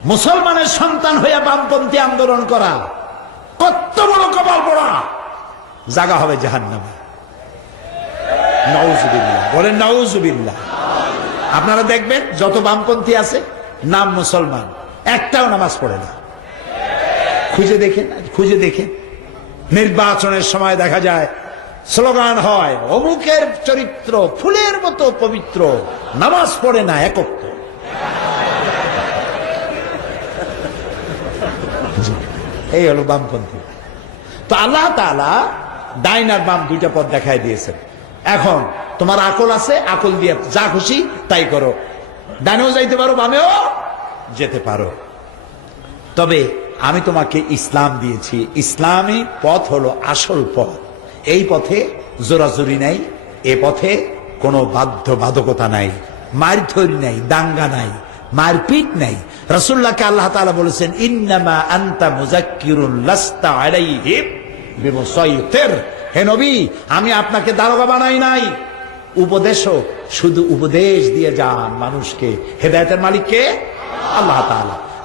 মুসলমানের সন্তান হইয়া বামপন্থী আন্দোলন করা কত বড় কপাল পোড়া, জায়গা হবে জাহান্নামে। নাউজুবিল্লাহ, বলেন নাউজুবিল্লাহ। আপনারা দেখবেন যত বামপন্থী আছে নাম মুসলমান, একটাও নামাজ পড়ে না। খুঁজে দেখেন, খুঁজে দেখেন। নির্বাচনের সময় দেখা যায় স্লোগান হয় অমুকের চরিত্র ফুলের মতো পবিত্র, নামাজ পড়ে না একক। এই হলো বামপন্থী। তো আল্লাহ তাআলা ডাইন আর বাম দুইটা পথ দেখাই দিয়েছেন। এখন তোমার আকল আছে, আকল দিয়ে যা খুশি তাই করো, ডানেও যাইতে পারো বামেও যেতে পারো। তবে আমি তোমাকে ইসলাম দিয়েছি, ইসলামী পথ হলো আসল পথ। এই পথে জোরাজুরি নাই, এ পথে কোনো বাধ্যবাধকতা নাই, মারধরি নাই, দাঙ্গা নাই, মারপিট নাই। রাসূলুল্লাহকে আল্লাহ তাআলা বলেছেন ইন্নামা আনতা মুযাক্কিরুন লাস্তা আলাইহিম বিমুসাইতির। হে নবী, আমি আপনাকে দারোগা বানাই নাই, উপদেশক। শুধু উপদেশ দিয়ে যান মানুষকে। হেদায়েতের মালিক কে? আল্লাহ তাআলা।